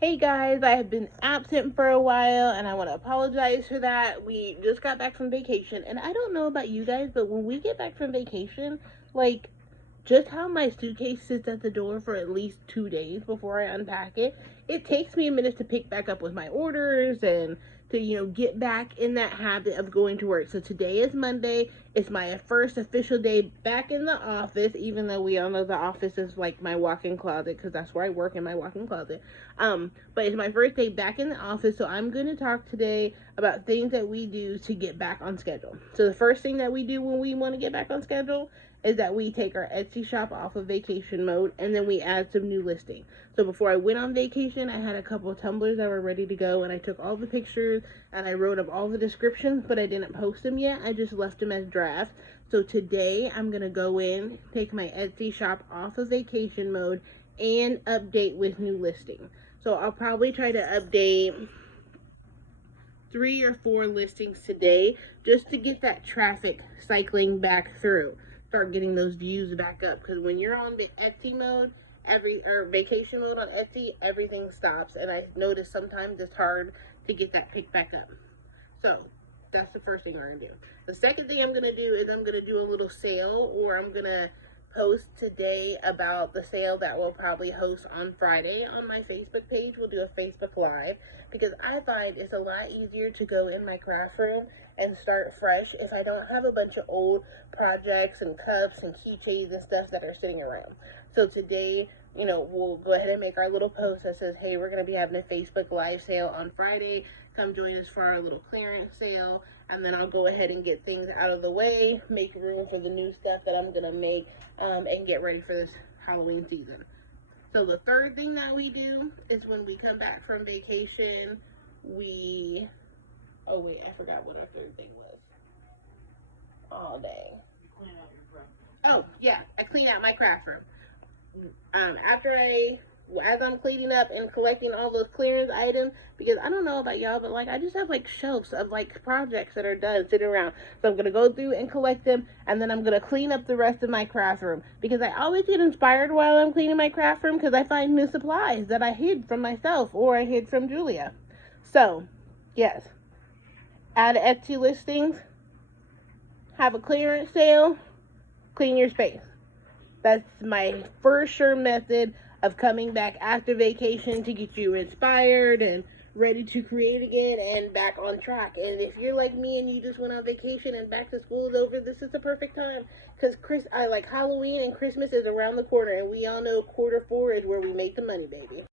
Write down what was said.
Hey guys, I have been absent for a while and I want to apologize for that. We just got back from vacation, and I don't know about you guys, but when we get back from vacation, like, just how my suitcase sits at the door for at least 2 days before I unpack it, it takes me a minute to pick back up with my orders and to, get back in that habit of going to work. So today is Monday. It's my first official day back in the office, even though we all know the office is like my walk-in closet because that's where I work, in my walk-in closet. But it's my first day back in the office, so I'm going to talk today about things that we do to get back on schedule. So the first thing that we do when we want to get back on schedule is that we take our Etsy shop off of vacation mode and then we add some new listings. So before I went on vacation, I had a couple of tumblers that were ready to go, and I took all the pictures and I wrote up all the descriptions, but I didn't post them yet. I just left them as drafts. So today I'm going to go in, take my Etsy shop off of vacation mode, and update with new listings. So I'll probably try to update 3 or 4 listings today just to get that traffic cycling back through. Start getting those views back up, because when you're on Etsy mode, vacation mode on Etsy, everything stops, and I notice sometimes it's hard to get that picked back up. So that's the first thing we're gonna do. The second thing I'm gonna do is I'm gonna do a little sale, or I'm gonna post today about the sale that we'll probably host on Friday on my Facebook page. We'll do a Facebook Live, because I find it's a lot easier to go in my craft room and start fresh if I don't have a bunch of old projects and cups and keychains and stuff that are sitting around. So today, we'll go ahead and make our little post that says, hey, we're going to be having a Facebook Live sale on Friday. Come join us for our little clearance sale. And then I'll go ahead and get things out of the way, make room for the new stuff that I'm going to make, and get ready for this Halloween season. So the third thing that we do is when we come back from vacation, oh wait, I forgot what our third thing was. Oh, dang. Oh, yeah, I clean out my craft room. As I'm cleaning up and collecting all those clearance items, because I don't know about y'all, but like, I just have like shelves of like projects that are done sitting around. So I'm gonna go through and collect them, and then I'm gonna clean up the rest of my craft room, because I always get inspired while I'm cleaning my craft room, because I find new supplies that I hid from myself or I hid from Julia. So, yes, add Etsy listings, have a clearance sale, clean your space. That's my first sure method of coming back after vacation to get you inspired and ready to create again and back on track. And if you're like me and you just went on vacation and back to school is over, this is the perfect time, because Halloween and Christmas is around the corner, and we all know Q4 is where we make the money, baby.